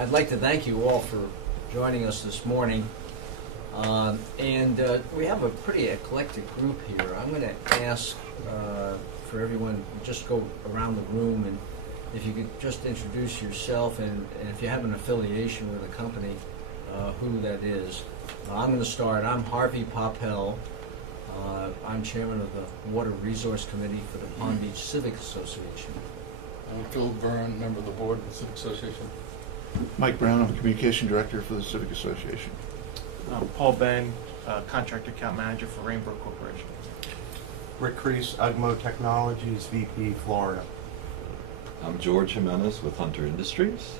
I'd like to thank you all for joining us this morning. We have a pretty eclectic group here. I'm going to ask for everyone, just go around the room, and if you could just introduce yourself, and if you have an affiliation with a company, who that is. I'm going to start. I'm Harvey Poppel. I'm chairman of the Water Resource Committee for the Palm Beach Civic Association. I'm Phil Byrne, member of the board of the Civic Association. Mike Brown, I'm Communication Director for the Civic Association. Paul Ben, Contractor Account Manager for Rainbow Corporation. Rick Crease, Ugmo Technologies, VP, Florida. I'm George Jimenez with Hunter Industries.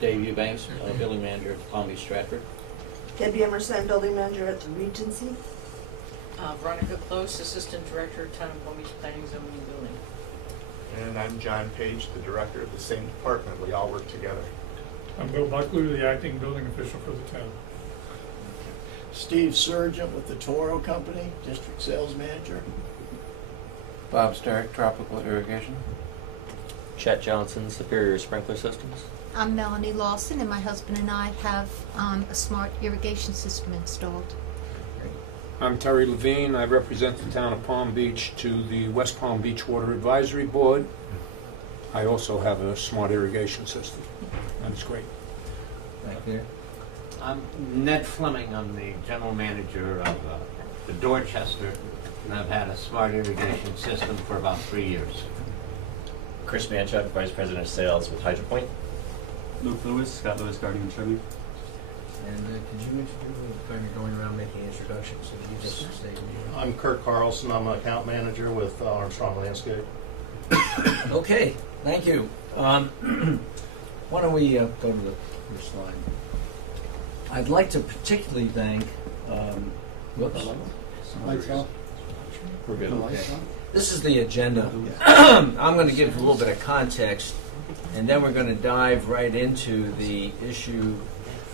Dave Eubanks, Building Manager at Palm Beach Stratford. Debbie Emerson, Building Manager at the Regency. Veronica Close, Assistant Director, Town of Palm Beach Planning, Zoning, and Building. And I'm John Page, the Director of the same department. We all work together. I'm Bill Buckley, the Acting Building Official for the town. Steve Surgeon with the Toro Company, District Sales Manager. Bob Stark, Tropical Irrigation. Chet Johnson, Superior Sprinkler Systems. I'm Melanie Lawson, and my husband and I have a smart irrigation system installed. I'm Terry Levine. I represent the town of Palm Beach to the West Palm Beach Water Advisory Board. I also have a smart irrigation system. That's great. Back there. I'm Ned Fleming. I'm the General Manager of the Dorchester, and I've had a smart irrigation system for about 3 years. Chris Manchuk, Vice President of Sales with HydroPoint. Luke Lewis, Scott Lewis, Guardian Tribute. And could you introduce, kind of going around making introductions, so you just stay with you. I'm Kirk Carlson. I'm an account manager with Armstrong Landscape. Okay, thank you. Why don't we go to the first slide? I'd like to particularly thank, whoops. We're good. Okay. This is the agenda. I'm going to give a little bit of context, and then we're going to dive right into the issue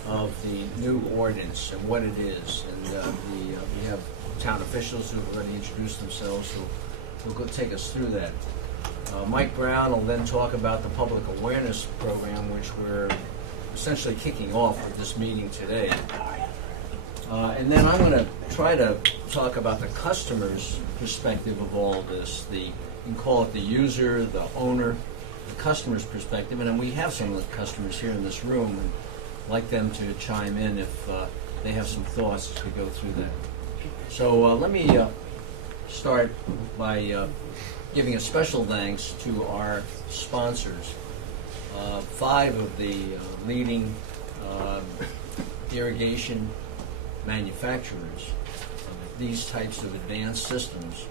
of the new ordinance and what it is. And we have town officials who have already introduced themselves who will take us through that. Mike Brown will then talk about the public awareness program, which we're essentially kicking off with this meeting today. And then I'm going to try to talk about the customer's perspective of all this. You can call it the user, the owner, the customer's perspective. And then we have some of the customers here in this room, and I'd like them to chime in if they have some thoughts as we go through that. So let me start by giving a special thanks to our sponsors. 5 of the leading irrigation manufacturers of these types of advanced systems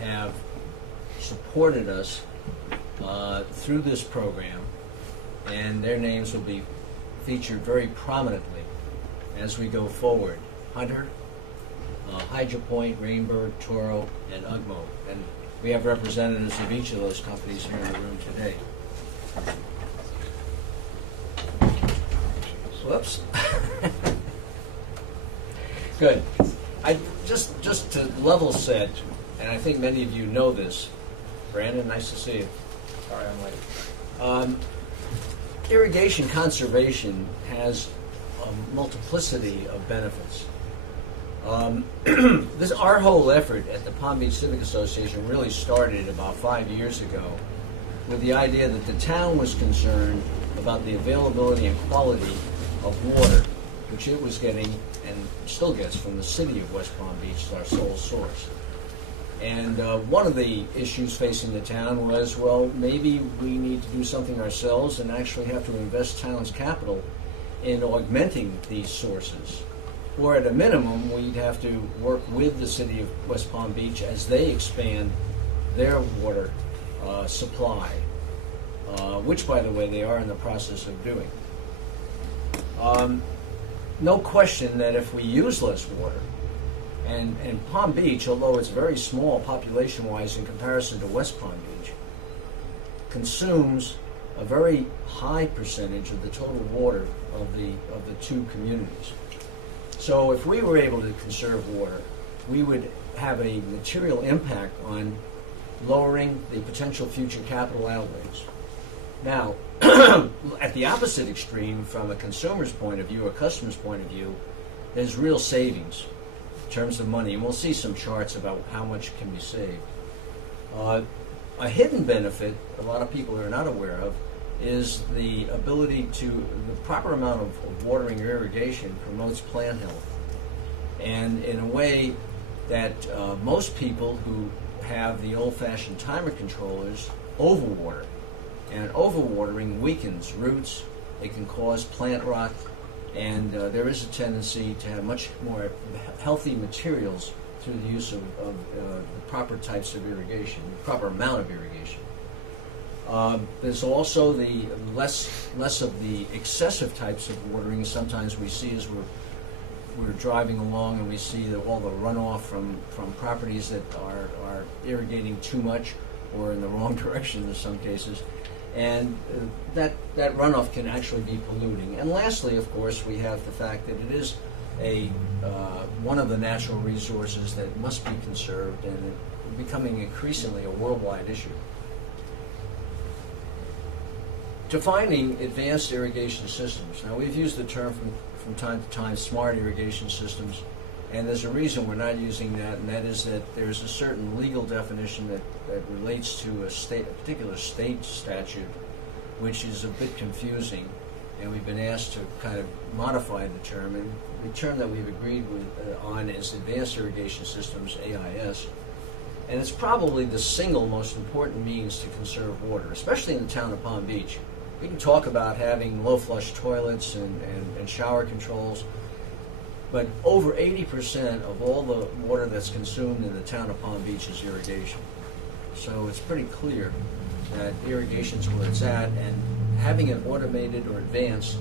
have supported us through this program, and their names will be featured very prominently as we go forward. Hunter, HydroPoint, Rainbird, Toro, and Ugmo. And we have representatives of each of those companies here in the room today. Whoops. Good. I just to level set, and I think many of you know this. Brandon, nice to see you. Sorry I'm late. Irrigation conservation has a multiplicity of benefits. Our whole effort at the Palm Beach Civic Association really started about 5 years ago with the idea that the town was concerned about the availability and quality of water, which it was getting and still gets from the city of West Palm Beach, our sole source. And one of the issues facing the town was, well, maybe we need to do something ourselves and actually have to invest town's capital in augmenting these sources. Or at a minimum, we'd have to work with the city of West Palm Beach as they expand their water supply, which, by the way, they are in the process of doing. No question that if we use less water, and Palm Beach, although it's very small population-wise in comparison to West Palm Beach, consumes a very high percentage of the total water of the two communities. So if we were able to conserve water, we would have a material impact on lowering the potential future capital outlays. Now, at the opposite extreme, from a consumer's point of view, a customer's point of view, there's real savings in terms of money, and we'll see some charts about how much can be saved. A hidden benefit a lot of people are not aware of is the ability to, the proper amount of watering or irrigation promotes plant health. And in a way that most people who have the old-fashioned timer controllers overwater. And overwatering weakens roots, it can cause plant rot, and there is a tendency to have much more healthy materials through the use of the proper types of irrigation, the proper amount of irrigation. There's also the less of the excessive types of watering. Sometimes we see as we're driving along and we see all the runoff from properties that are irrigating too much or in the wrong direction in some cases. And that runoff can actually be polluting. And lastly, of course, we have the fact that it is one of the natural resources that must be conserved, and it's becoming increasingly a worldwide issue. Defining advanced irrigation systems. Now, we've used the term from time to time, smart irrigation systems, and there's a reason we're not using that, and that is that there's a certain legal definition that relates to a particular state statute, which is a bit confusing, and we've been asked to kind of modify the term, and the term that we've agreed on is Advanced Irrigation Systems, AIS, and it's probably the single most important means to conserve water, especially in the town of Palm Beach. We can talk about having low flush toilets and shower controls, but over 80% of all the water that's consumed in the town of Palm Beach is irrigation. So it's pretty clear that irrigation is where it's at, and having an automated or advanced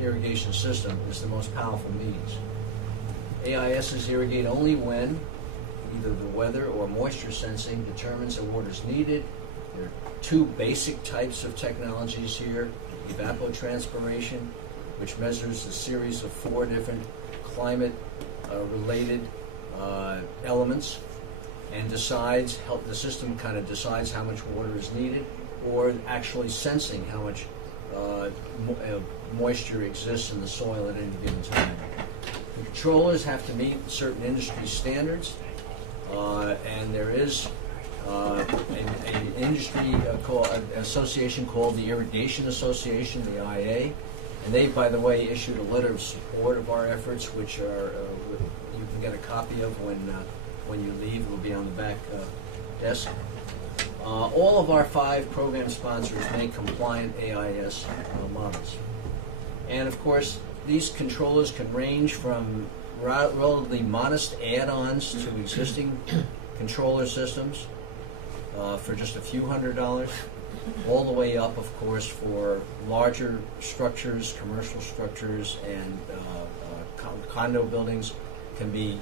irrigation system is the most powerful means. AISs irrigate only when either the weather or moisture sensing determines that water is needed. There are two basic types of technologies here: evapotranspiration, which measures a series of 4 different climate-related elements, and the system kind of decides how much water is needed, or actually sensing how much moisture exists in the soil at any given time. The controllers have to meet certain industry standards, and there is an industry association called the Irrigation Association, the IA, and they, by the way, issued a letter of support of our efforts, which are you can get a copy of when you leave. It will be on the back desk. All of our 5 program sponsors make compliant AIS models. And of course, these controllers can range from relatively modest add-ons to existing controller systems for just a few $100s, all the way up, of course, for larger structures, commercial structures, and condo buildings can be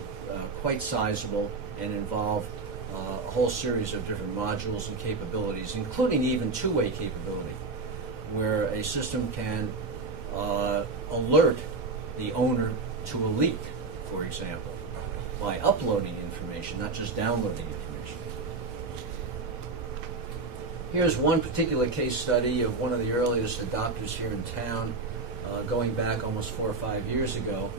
quite sizable and involve a whole series of different modules and capabilities, including even two-way capability, where a system can alert the owner to a leak, for example, by uploading information, not just downloading information. Here's one particular case study of one of the earliest adopters here in town, going back almost 4 or 5 years ago.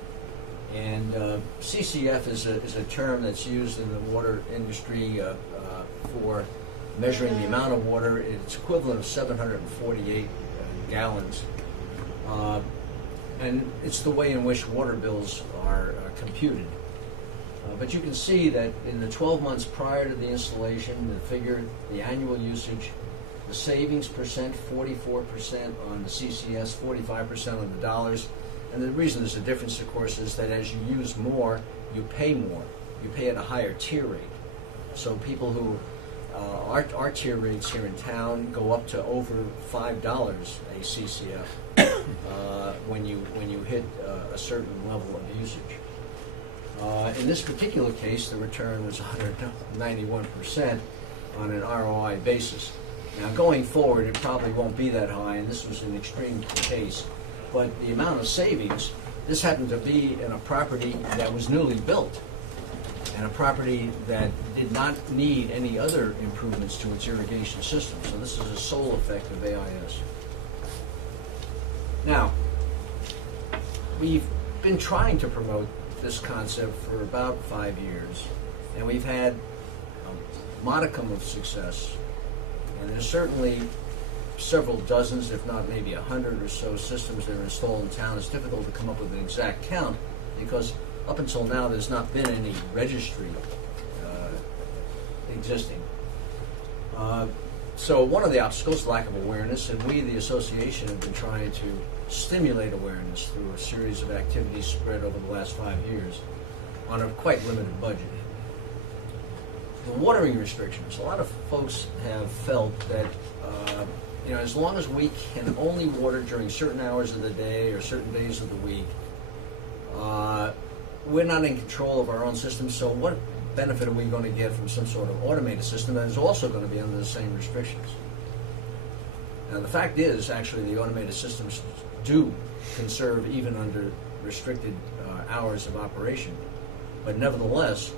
And CCF is a term that's used in the water industry for measuring the amount of water. It's equivalent of 748 gallons. And it's the way in which water bills are computed. But you can see that in the 12 months prior to the installation, the figure, the annual usage, the savings percent, 44% on the CCS, 45% on the dollars. And the reason there's a difference, of course, is that as you use more, you pay more. You pay at a higher tier rate. So people who, our tier rates here in town go up to over $5 a CCF when you hit a certain level of usage. In this particular case, the return was 191% on an ROI basis. Now, going forward, it probably won't be that high, and this was an extreme case. But the amount of savings, this happened to be in a property that was newly built. And and a property that did not need any other improvements to its irrigation system. So this is a sole effect of AIS. Now, we've been trying to promote this concept for about 5 years, and we've had a modicum of success, and there's certainly several dozens, if not maybe 100 or so systems that are installed in town. It's difficult to come up with an exact count because up until now there's not been any registry existing. So one of the obstacles is lack of awareness, and we, the association, have been trying to stimulate awareness through a series of activities spread over the last 5 years on a quite limited budget. The watering restrictions, a lot of folks have felt that as long as we can only water during certain hours of the day or certain days of the week, we're not in control of our own system, so what benefit are we going to get from some sort of automated system that is also going to be under the same restrictions? Now, the fact is, actually, the automated systems do conserve even under restricted hours of operation, but nevertheless,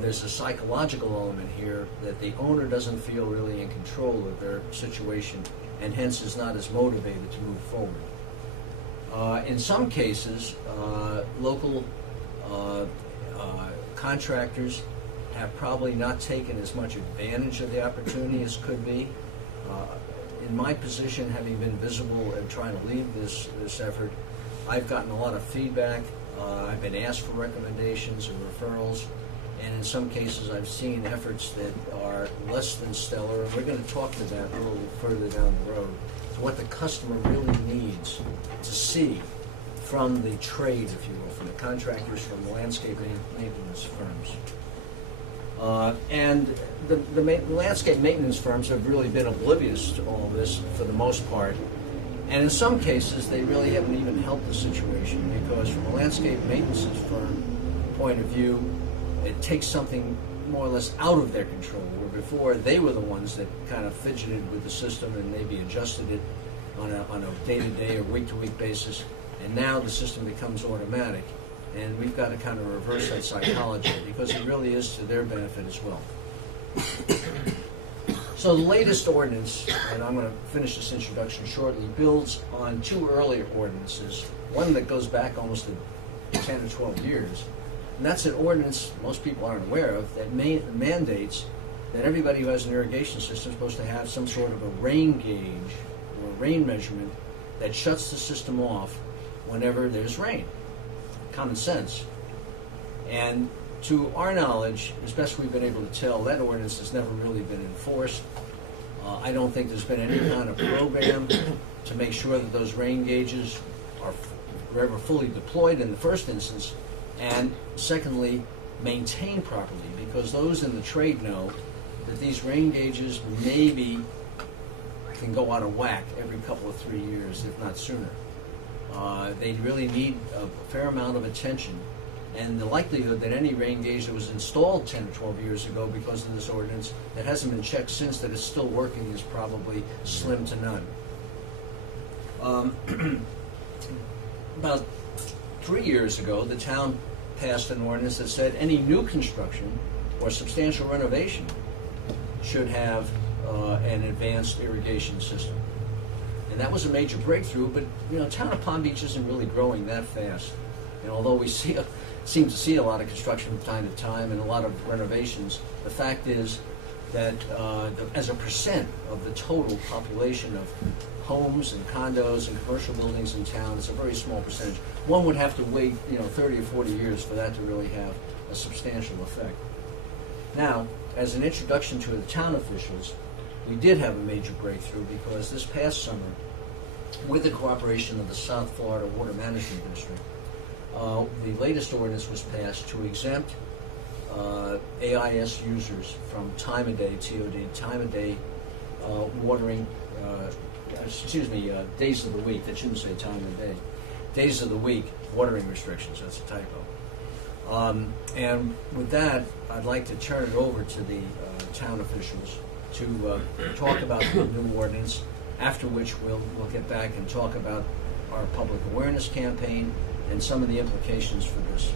there's a psychological element here that the owner doesn't feel really in control of their situation and hence is not as motivated to move forward. In some cases, local contractors have probably not taken as much advantage of the opportunity as could be. In my position, having been visible and trying to lead this effort, I've gotten a lot of feedback. I've been asked for recommendations and referrals. And in some cases, I've seen efforts that are less than stellar. We're going to talk to that a little further down the road, to what the customer really needs to see from the trade, if you will, from the contractors, from the landscape maintenance firms. And the landscape maintenance firms have really been oblivious to all this for the most part. And in some cases, they really haven't even helped the situation, because from a landscape maintenance firm point of view, it takes something more or less out of their control, where before they were the ones that kind of fidgeted with the system and maybe adjusted it on a day-to-day or week-to-week basis, and now the system becomes automatic. And we've got to kind of reverse that psychology, because it really is to their benefit as well. So the latest ordinance, and I'm going to finish this introduction shortly, builds on two earlier ordinances, one that goes back almost to 10 or 12 years. And that's an ordinance most people aren't aware of that mandates that everybody who has an irrigation system is supposed to have some sort of a rain gauge or a rain measurement that shuts the system off whenever there's rain. Common sense. And to our knowledge, as best we've been able to tell, that ordinance has never really been enforced. I don't think there's been any kind of program to make sure that those rain gauges are ever fully deployed in the first instance, and secondly, maintained properly, because those in the trade know that these rain gauges maybe can go out of whack every couple of 3 years, if not sooner. They really need a fair amount of attention, and the likelihood that any rain gauge that was installed 10 or 12 years ago because of this ordinance that hasn't been checked since that is still working is probably slim to none. About 3 years ago, the town passed an ordinance that said any new construction or substantial renovation should have an advanced irrigation system. And that was a major breakthrough, but town of Palm Beach isn't really growing that fast. And although we seem to see a lot of construction from time to time and a lot of renovations, the fact is that as a percent of the total population of homes and condos and commercial buildings in town, it's a very small percentage. One would have to wait 30 or 40 years for that to really have a substantial effect. Now, as an introduction to the town officials, we did have a major breakthrough, because this past summer, with the cooperation of the South Florida Water Management District, the latest ordinance was passed to exempt AIS users from time of day, TOD, time of day watering, days of the week. That shouldn't say time of day. Days of the week watering restrictions. That's a typo. And with that, I'd like to turn it over to the town officials to talk about the new ordinance, after which we'll get back and talk about our public awareness campaign and some of the implications for this.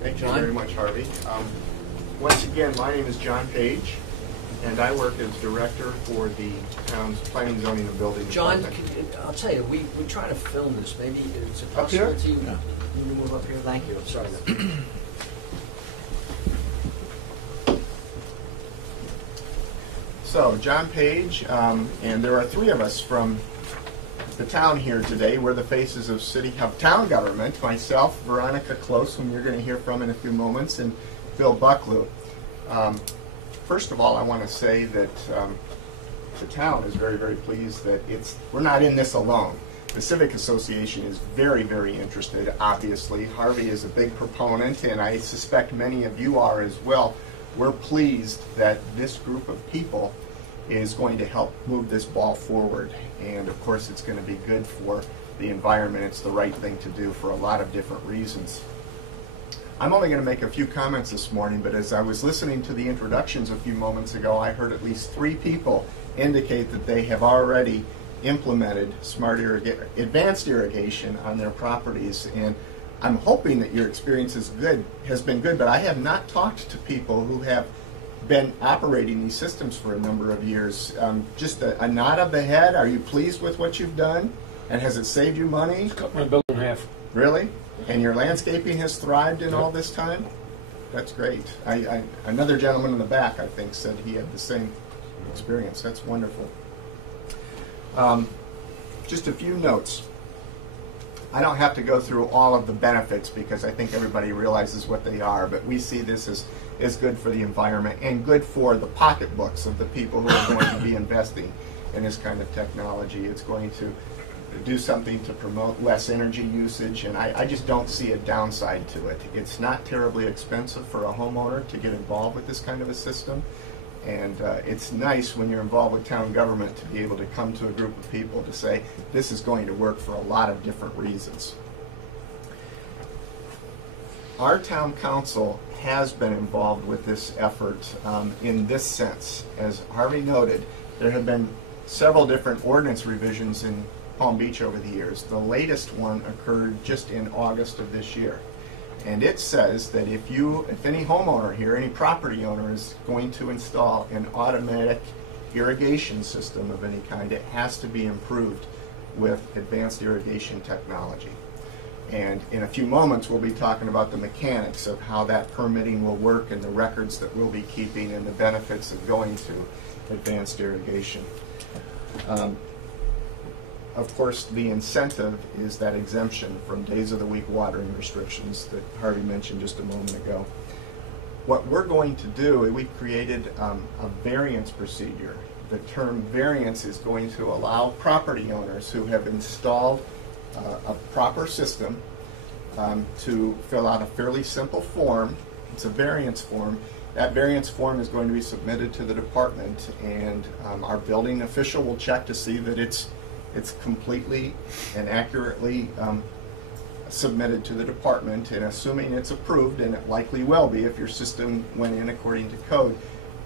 Thank you John? very much, Harvey. Once again, my name is John Page, and I work as director for the town's planning, zoning, and building John, department. I'll tell you, we try to film this. Maybe it's a Up here? possibility Yeah. you can move up here. Thank you. I'm sorry. So, John Page, and there are three of us from the town here today. We're the faces of town government. Myself, Veronica Close, whom you're going to hear from in a few moments, and Bill Bucklew. First of all, I want to say that the town is very, very pleased that we're not in this alone. The Civic Association is very, very interested, obviously. Harvey is a big proponent, and I suspect many of you are as well. We're pleased that this group of people is going to help move this ball forward. And of course, it's going to be good for the environment. It's the right thing to do for a lot of different reasons. I'm only going to make a few comments this morning, but as I was listening to the introductions a few moments ago, I heard at least 3 people indicate that they have already implemented advanced irrigation on their properties. And I'm hoping that your experience has been good, but I have not talked to people who have been operating these systems for a number of years. Just a nod of the head. Are you pleased with what you've done? And has it saved you money? It's cut my bill in half. Really? And your landscaping has thrived in all this time? That's great. Another gentleman in the back, I think, said he had the same experience. That's wonderful. Just a few notes. I don't have to go through all of the benefits because I think everybody realizes what they are, but we see this as good for the environment and good for the pocketbooks of the people who are going to be investing in this kind of technology. It's going to do something to promote less energy usage, and I just don't see a downside to it. It's not terribly expensive for a homeowner to get involved with this kind of a system, and it's nice when you're involved with town government to be able to come to a group of people to say, this is going to work for a lot of different reasons. Our town council has been involved with this effort in this sense. As Harvey noted, there have been several different ordinance revisions in Palm Beach over the years. The latest one occurred just in August of this year. And it says that if any homeowner here, any property owner is going to install an automatic irrigation system of any kind, it has to be improved with advanced irrigation technology. And in a few moments, we'll be talking about the mechanics of how that permitting will work and the records that we'll be keeping and the benefits of going to advanced irrigation. Of course, the incentive is that exemption from days of the week watering restrictions that Harvey mentioned just a moment ago. What we're going to do, we've created a variance procedure. The term variance is going to allow property owners who have installed a proper system to fill out a fairly simple form. It's a variance form. That variance form is going to be submitted to the department, and our building official will check to see that it's completely and accurately submitted to the department, and assuming it's approved, and it likely will be if your system went in according to code,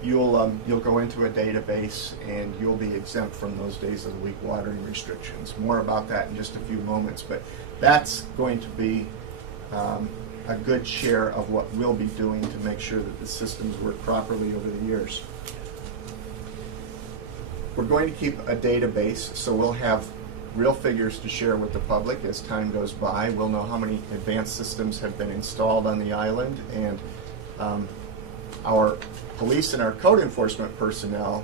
you'll go into a database and you'll be exempt from those days of the week watering restrictions. More about that in just a few moments, but that's going to be a good share of what we'll be doing to make sure that the systems work properly over the years. We're going to keep a database, so we'll have real figures to share with the public as time goes by. We'll know how many advanced systems have been installed on the island, and our police and our code enforcement personnel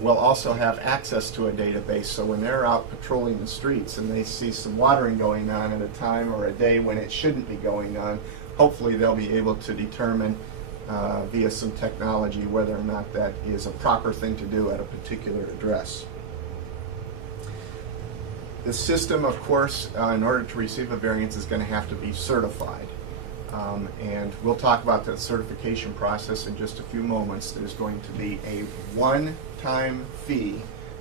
will also have access to a database, so when they're out patrolling the streets and they see some watering going on at a time or a day when it shouldn't be going on, hopefully they'll be able to determine via some technology whether or not that is a proper thing to do at a particular address. The system, of course, in order to receive a variance is going to have to be certified. And we'll talk about the certification process in just a few moments. There's going to be a one-time fee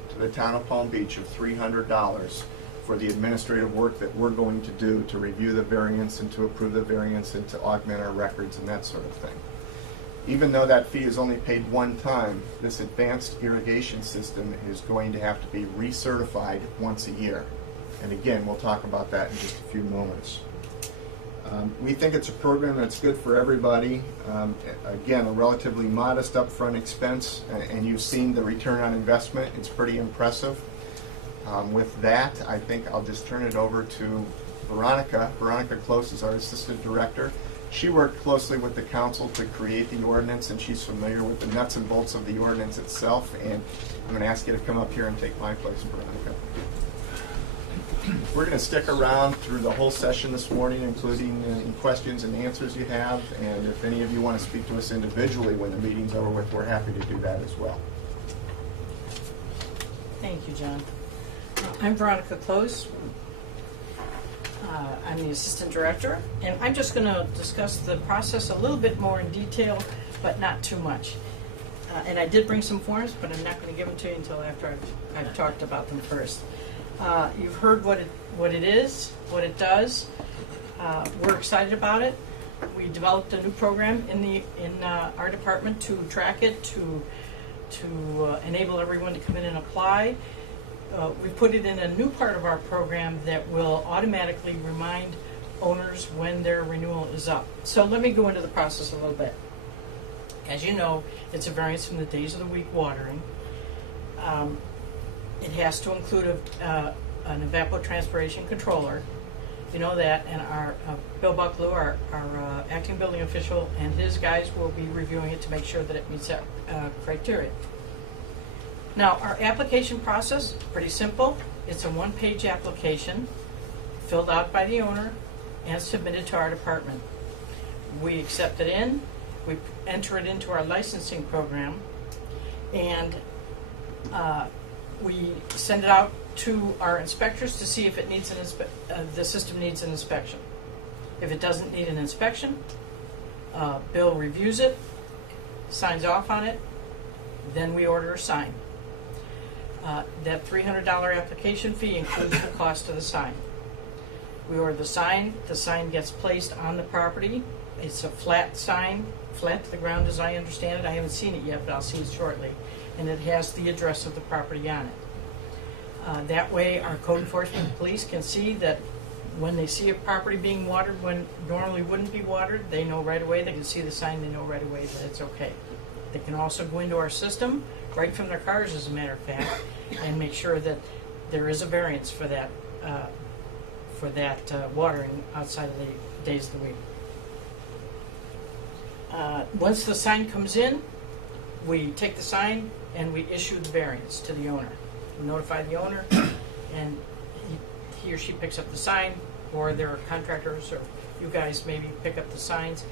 to the town of Palm Beach of $300 for the administrative work that we're going to do to review the variance and to approve the variance and to augment our records and that sort of thing. Even though that fee is only paid one time, this advanced irrigation system is going to have to be recertified once a year. And again, we'll talk about that in just a few moments. We think it's a program that's good for everybody. Again, a relatively modest upfront expense, and you've seen the return on investment. It's pretty impressive. With that, I think I'll just turn it over to Veronica. Veronica Close is our Assistant Director. She worked closely with the council to create the ordinance, and she's familiar with the nuts and bolts of the ordinance itself. And I'm going to ask you to come up here and take my place, Veronica. We're going to stick around through the whole session this morning, including any questions and answers you have. And if any of you want to speak to us individually when the meeting's over with, we're happy to do that as well. Thank you, John. I'm Veronica Close. I'm the Assistant Director, and I'm just going to discuss the process a little bit more in detail, but not too much. And I did bring some forms, but I'm not going to give them to you until after I've talked about them first. You've heard what it is, what it does. We're excited about it. We developed a new program in our department to track it, to enable everyone to come in and apply. We put it in a new part of our program that will automatically remind owners when their renewal is up. So let me go into the process a little bit. As you know, it's a variance from the days of the week watering. It has to include an evapotranspiration controller. You know that, and our Bill Bucklew, our acting building official, and his guys will be reviewing it to make sure that it meets that criteria. Now, our application process, pretty simple. It's a one-page application filled out by the owner and submitted to our department. We accept it in, we enter it into our licensing program, and we send it out to our inspectors to see if it needs the system needs an inspection. If it doesn't need an inspection, Bill reviews it, signs off on it, then we order a sign. That $300 application fee includes the cost of the sign. We order the sign gets placed on the property. It's a flat sign, flat to the ground as I understand it. I haven't seen it yet, but I'll see it shortly. And it has the address of the property on it. That way our code enforcement police can see that when they see a property being watered when normally wouldn't be watered, they know right away. They can see the sign, they know right away that it's okay. They can also go into our system right from their cars, as a matter of fact, and make sure that there is a variance for that watering outside of the days of the week. Once the sign comes in, we take the sign and we issue the variance to the owner. We notify the owner, and he or she picks up the sign, or there are contractors, or you guys maybe pick up the signs.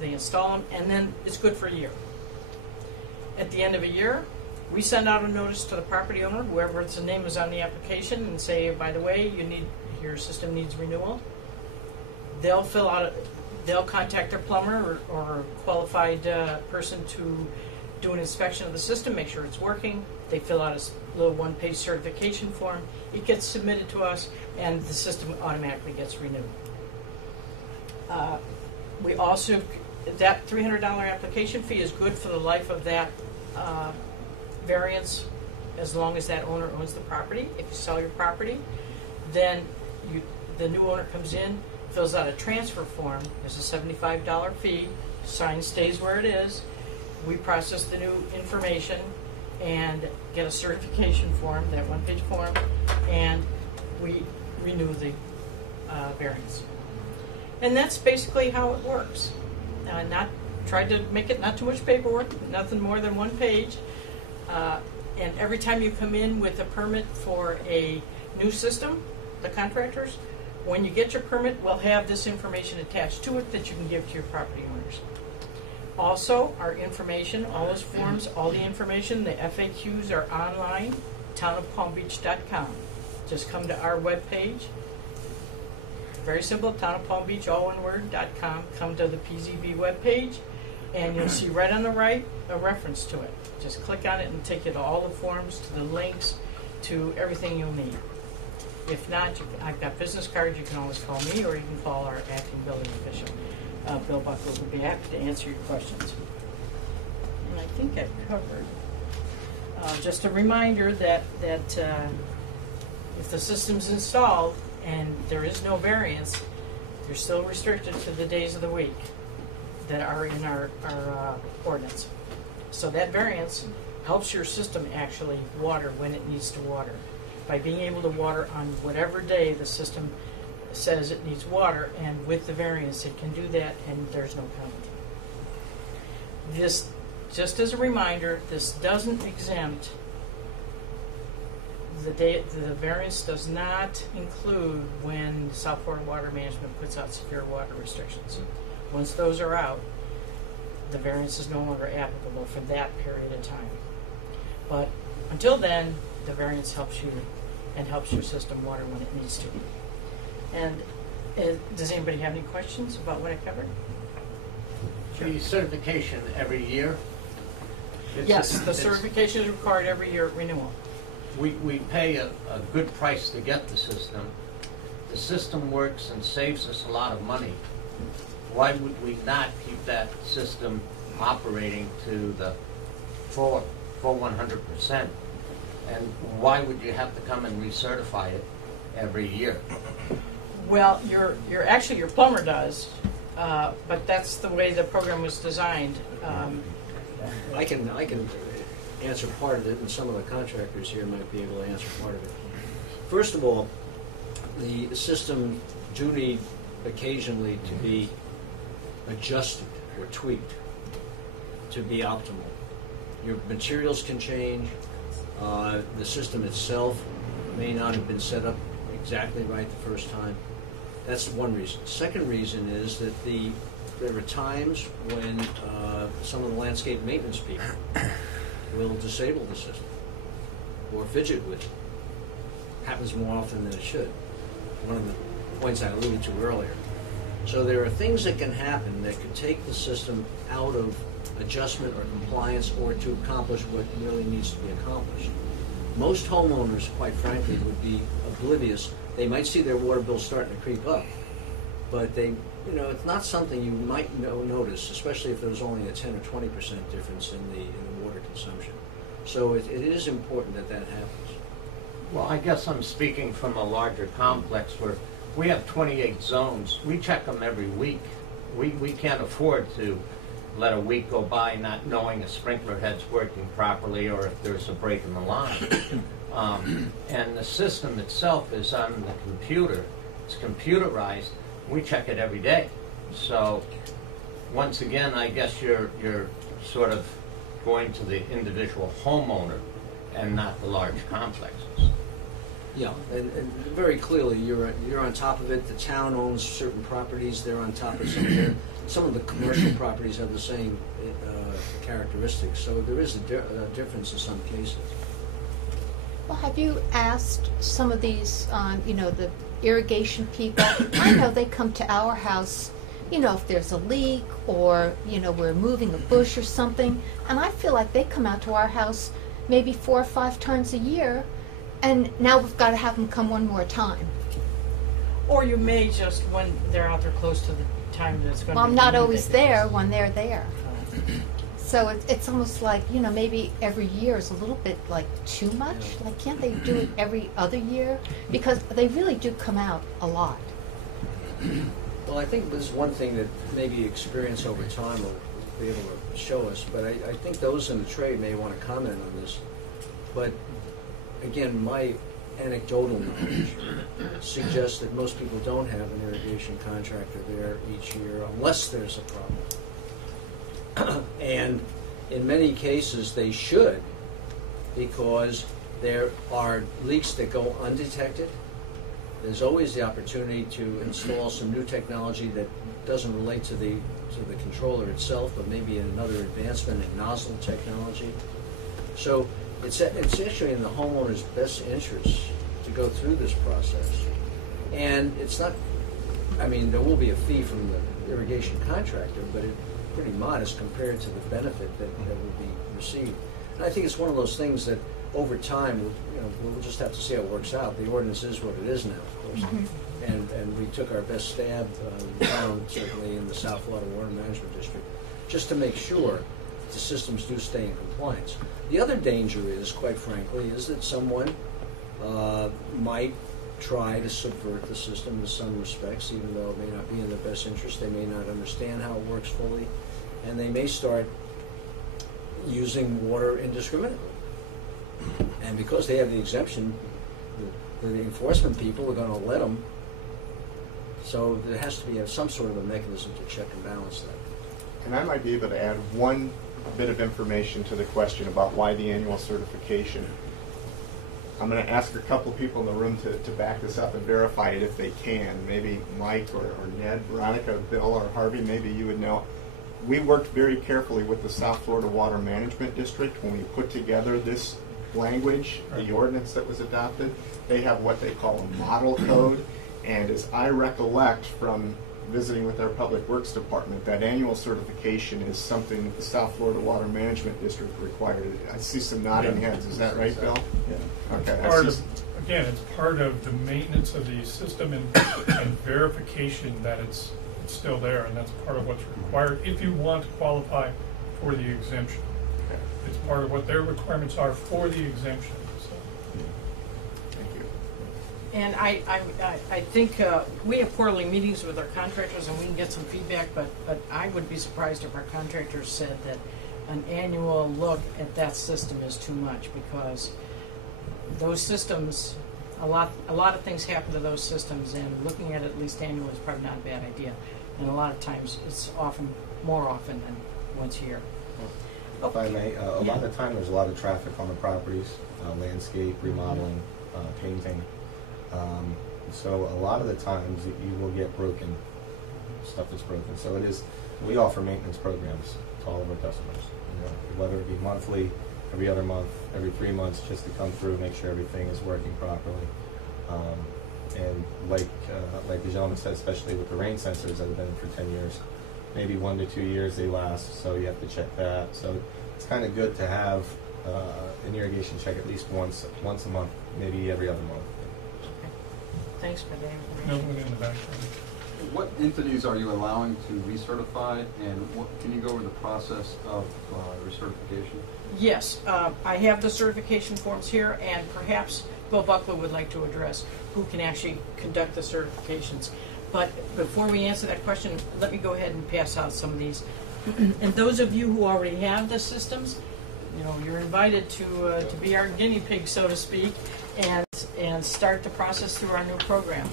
They install them, and then it's good for a year. At the end of a year, we send out a notice to the property owner, whoever's name is on the application, and say, by the way, your system needs renewal. They'll contact their plumber or qualified person to do an inspection of the system, make sure it's working. They fill out a little one-page certification form. It gets submitted to us, and the system automatically gets renewed. We also, that $300 application fee is good for the life of that variance, as long as that owner owns the property. If you sell your property, then the new owner comes in, fills out a transfer form. There's a $75 fee. Sign stays where it is. We process the new information and get a certification form, that one-page form, and we renew the variance. And that's basically how it works. Tried to make it not too much paperwork, nothing more than one page. And every time you come in with a permit for a new system, the contractors, when you get your permit, we'll have this information attached to it that you can give to your property owners. Also, our information, all those forms, all the information, the FAQs are online, townofpalmbeach.com. Just come to our webpage. Very simple, townofpalmbeach, all one word, .com. Come to the PZB webpage, and you'll see right on the right a reference to it. Just click on it and take you to all the forms, to the links, to everything you'll need. If not, I've got business cards. You can always call me, or you can call our acting building official. Bill Bucklew will be happy to answer your questions. And I think I've covered. Just a reminder that if the system's installed and there is no variance, You're still restricted to the days of the week that are in our ordinance. So that variance helps your system actually water when it needs to water. By being able to water on whatever day the system says it needs water, and with the variance it can do that, and there's no penalty. This, just as a reminder, this doesn't exempt the variance does not include when South Florida Water Management puts out severe water restrictions. Once those are out, the variance is no longer applicable for that period of time. But until then, the variance helps you and helps your system water when it needs to. And does anybody have any questions about what I covered? The certification every year? Yes, the certification is required every year at renewal. We pay a good price to get the system. The system works and saves us a lot of money. Why would we not keep that system operating to the full 100%? And why would you have to come and recertify it every year? Well, your plumber does, but that's the way the program was designed. I can answer part of it, and some of the contractors here might be able to answer part of it. First of all, the system do need occasionally to be adjusted or tweaked to be optimal. Your materials can change. The system itself may not have been set up exactly right the first time. That's one reason. Second reason is that there are times when some of the landscape maintenance people will disable the system or fidget with it. Happens more often than it should. One of the points I alluded to earlier. So there are things that can happen that could take the system out of adjustment or compliance or to accomplish what really needs to be accomplished. Most homeowners, quite frankly, would be oblivious. They might see their water bill starting to creep up, but it's not something you might notice, especially if there's only a 10 or 20% difference in the water consumption. So it is important that happens. Well, I guess I'm speaking from a larger complex where we have 28 zones. We check them every week. We can't afford to let a week go by not knowing a sprinkler head's working properly or if there's a break in the line. And the system itself is on the computer. It's computerized. We check it every day. So once again, I guess you're sort of going to the individual homeowner and not the large complexes. Yeah, and very clearly, you're on top of it. The town owns certain properties; they're on top of some of their. Some of the commercial properties have the same characteristics, so there is a difference in some cases. Well, have you asked some of these, the irrigation people? I know they come to our house, if there's a leak or, we're moving a bush or something, and I feel like they come out to our house maybe 4 or 5 times a year, and now we've got to have them come one more time. Or you may just, when they're out there close to the time that it's going to be. Well, I'm not always there when they're there. So it's almost like, maybe every year is a little bit like too much. Like, can't they do it every other year? Because they really do come out a lot. Well, I think this is one thing that maybe experience over time will be able to show us, but I think those in the trade may want to comment on this. But again, my anecdotal knowledge suggests that most people don't have an irrigation contractor there each year unless there's a problem. And in many cases they should, because there are leaks that go undetected. There's always the opportunity to install some new technology that doesn't relate to the controller itself, but maybe another advancement in nozzle technology. So it's actually in the homeowner's best interest to go through this process. And it's not, there will be a fee from the irrigation contractor, but it's pretty modest compared to the benefit that will be received. And I think it's one of those things that over time, we'll just have to see how it works out. The ordinance is what it is now, of course. Mm-hmm. And we took our best stab down, certainly in the South Florida Water Management District, just to make sure that the systems do stay in compliance. The other danger is, quite frankly, is that someone might try to subvert the system in some respects, even though it may not be in their best interest. They may not understand how it works fully, and they may start using water indiscriminately. And because they have the exemption, the enforcement people are going to let them. So there has to be some sort of a mechanism to check and balance that. And I might be able to add one bit of information to the question about why the annual certification. I'm going to ask a couple of people in the room to back this up and verify it if they can. Maybe Mike or Ned, Veronica, Bill, or Harvey, maybe you would know. We worked very carefully with the South Florida Water Management District when we put together this language, the ordinance that was adopted. They have what they call a model code, and as I recollect from visiting with our Public Works Department, that annual certification is something that the South Florida Water Management District required. I see some nodding heads. Is that right, Bill? Yeah. Okay. It's part of the maintenance of the system and verification that it's still there, and that's part of what's required if you want to qualify for the exemption. Okay. It's part of what their requirements are for the exemption. So. Thank you. And I think we have quarterly meetings with our contractors, and we can get some feedback, but I would be surprised if our contractors said that an annual look at that system is too much, because those systems, a lot of things happen to those systems, and looking at it at least annually is probably not a bad idea. And a lot of times it's more often than once a year. If I may, a lot of the time there's a lot of traffic on the properties, landscape, remodeling, painting. So a lot of the times you will get stuff that's broken. So we offer maintenance programs to all of our customers, whether it be monthly, every other month, every 3 months, just to come through, make sure everything is working properly. And like the gentleman said, especially with the rain sensors that have been for 10 years, maybe 1 to 2 years they last, so you have to check that. So it's kind of good to have an irrigation check at least once a month, maybe every other month. Okay. Thanks for the information. No one in the back. What entities are you allowing to recertify, and can you go over the process of recertification? Yes, I have the certification forms here, and perhaps Bill Buckley would like to address who can actually conduct the certifications. But before we answer that question, let me go ahead and pass out some of these. And those of you who already have the systems, you're invited to be our guinea pig, so to speak, and start the process through our new program.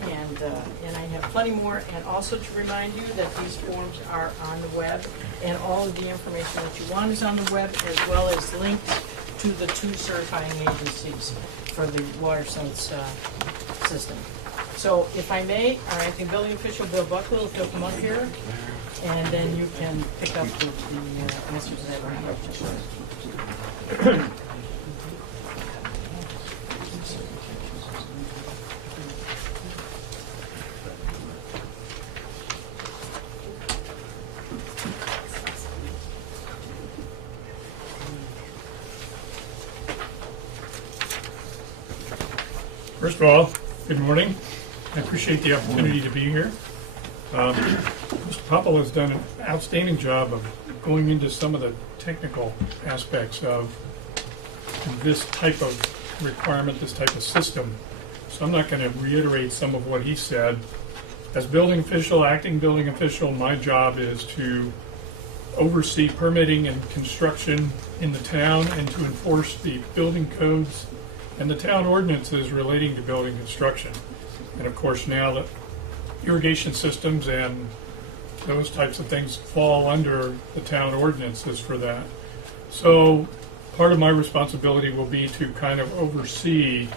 And I have plenty more, and also to remind you that these forms are on the web, and all of the information that you want is on the web, as well as links to the 2 certifying agencies for the WaterSense system. So if I may, our acting building official, Bill Buckley, will come up here, and then you can pick up with the answers that I have. First of all, good morning. I appreciate the opportunity to be here. Mr. Poppel has done an outstanding job of going into some of the technical aspects of this type of requirement, this type of system. So I'm not going to reiterate some of what he said. As building official, acting building official, my job is to oversee permitting and construction in the town and to enforce the building codes and the town ordinances relating to building construction. And of course now that irrigation systems and those types of things fall under the town ordinances for that. So part of my responsibility will be to kind of oversee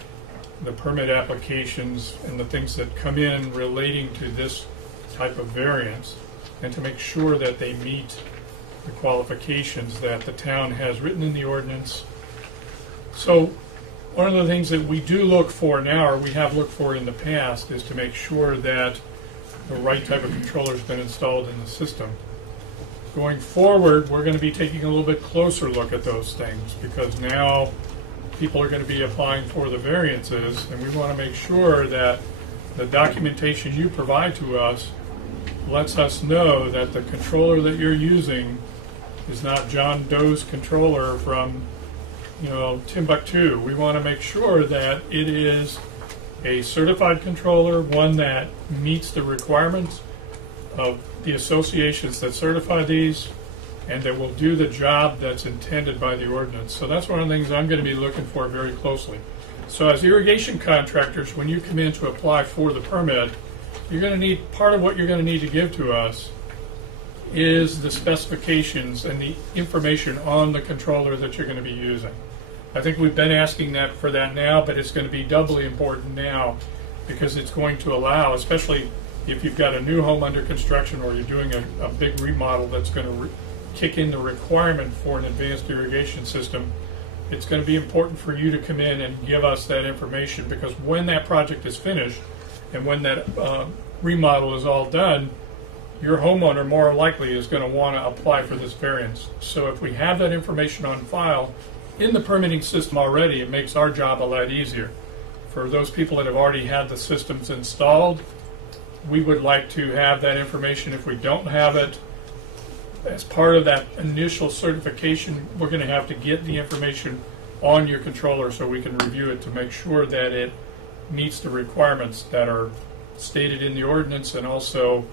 the permit applications and the things that come in relating to this type of variance, and to make sure that they meet the qualifications that the town has written in the ordinance. So one of the things that we do look for now, or we have looked for in the past, is to make sure that the right type of controller has been installed in the system. Going forward, we're going to be taking a little bit closer look at those things, because now people are going to be applying for the variances, and we want to make sure that the documentation you provide to us lets us know that the controller that you're using is not John Doe's controller from Timbuktu. We want to make sure that it is a certified controller, one that meets the requirements of the associations that certify these, and that will do the job that's intended by the ordinance. So that's one of the things I'm going to be looking for very closely. So as irrigation contractors, when you come in to apply for the permit, you're going to need, part of what you're going to need to give to us is the specifications and the information on the controller that you're going to be using. I think we've been asking that for that now, but it's going to be doubly important now because it's going to allow, especially if you've got a new home under construction or you're doing a big remodel that's going to kick in the requirement for an advanced irrigation system, it's going to be important for you to come in and give us that information, because when that project is finished and when that remodel is all done, your homeowner more likely is going to want to apply for this variance. So if we have that information on file in the permitting system already, it makes our job a lot easier. For those people that have already had the systems installed, we would like to have that information. If we don't have it, as part of that initial certification, we're going to have to get the information on your controller so we can review it to make sure that it meets the requirements that are stated in the ordinance and also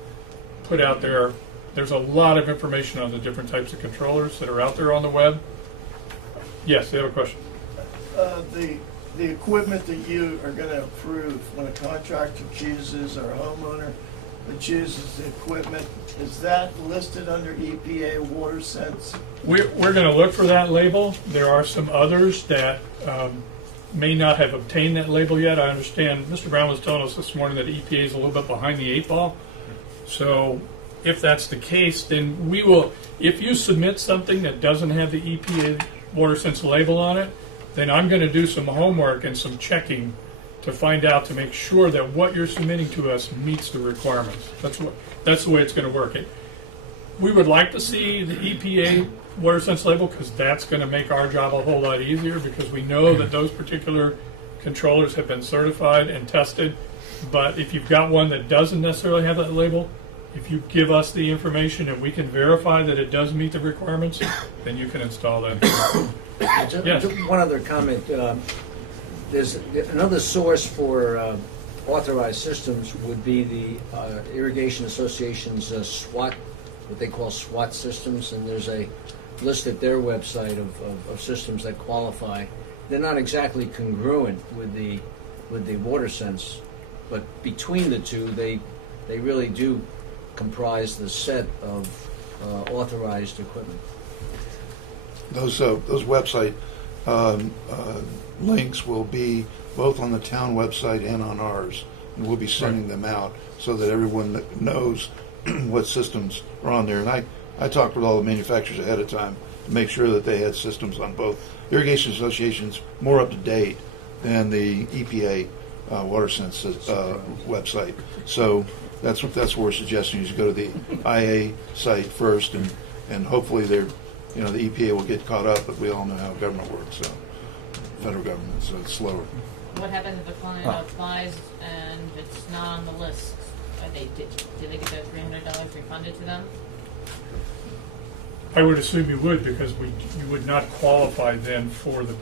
put out there. There's a lot of information on the different types of controllers that are out there on the web. Yes, you have a question? The equipment that you are going to approve when a contractor chooses or a homeowner that chooses the equipment, is that listed under EPA water sense? We're going to look for that label. There are some others that may not have obtained that label yet. I understand Mr. Brown was telling us this morning that EPA is a little bit behind the 8 ball. So if that's the case, then we will, if you submit something that doesn't have the EPA water sense label on it, then I'm going to do some homework and some checking to find out, to make sure that what you're submitting to us meets the requirements. That's the way it's going to work. We would like to see the EPA water sense label, because that's going to make our job a whole lot easier, because we know that those particular controllers have been certified and tested. But if you've got one that doesn't necessarily have that label, if you give us the information and we can verify that it does meet the requirements, then you can install that. Yes. One other comment. There's another source for authorized systems would be the Irrigation Association's SWAT, what they call SWAT systems, and there's a list at their website of systems that qualify. They're not exactly congruent with the water sense, but between the two, they really do comprise the set of authorized equipment. Those website links will be both on the town website and on ours, and we'll be sending them out so that everyone knows what systems are on there. And I talked with all the manufacturers ahead of time to make sure that they had systems on both. Irrigation Association's more up to date than the EPA water sense website. So that's what we're suggesting, is you go to the IA site first, and hopefully the EPA will get caught up, but we all know how government works, so federal government, so it's slower. What happens if the client applies and it's not on the list? Do they get their $300 refunded to them? I would assume you would, because you would not qualify then for the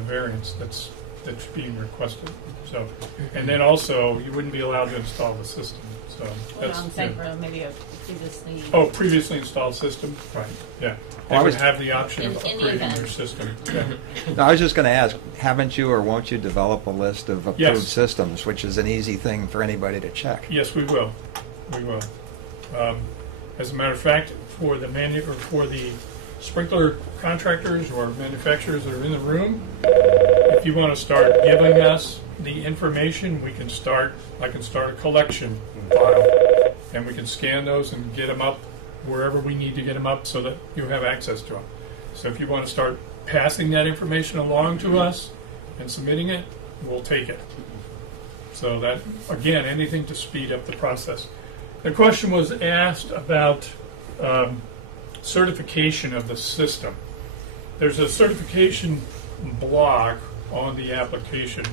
variance that's being requested. So, and then also you wouldn't be allowed to install the system. So that's I'm saying for maybe a previously. Previously installed system, right? Yeah, they would have the option of upgrading their system. Yeah. No, I was just going to ask, haven't you or won't you develop a list of approved systems, which is an easy thing for anybody to check? Yes, we will. We will. As a matter of fact, for the sprinkler contractors or manufacturers that are in the room, if you want to start giving us the information, I can start a collection file, and we can scan those and get them up wherever we need to get them up so that you have access to them. So if you want to start passing that information along to us and submitting it, we'll take it. So that, again, anything to speed up the process. The question was asked about certification of the system. There's a certification block on the application.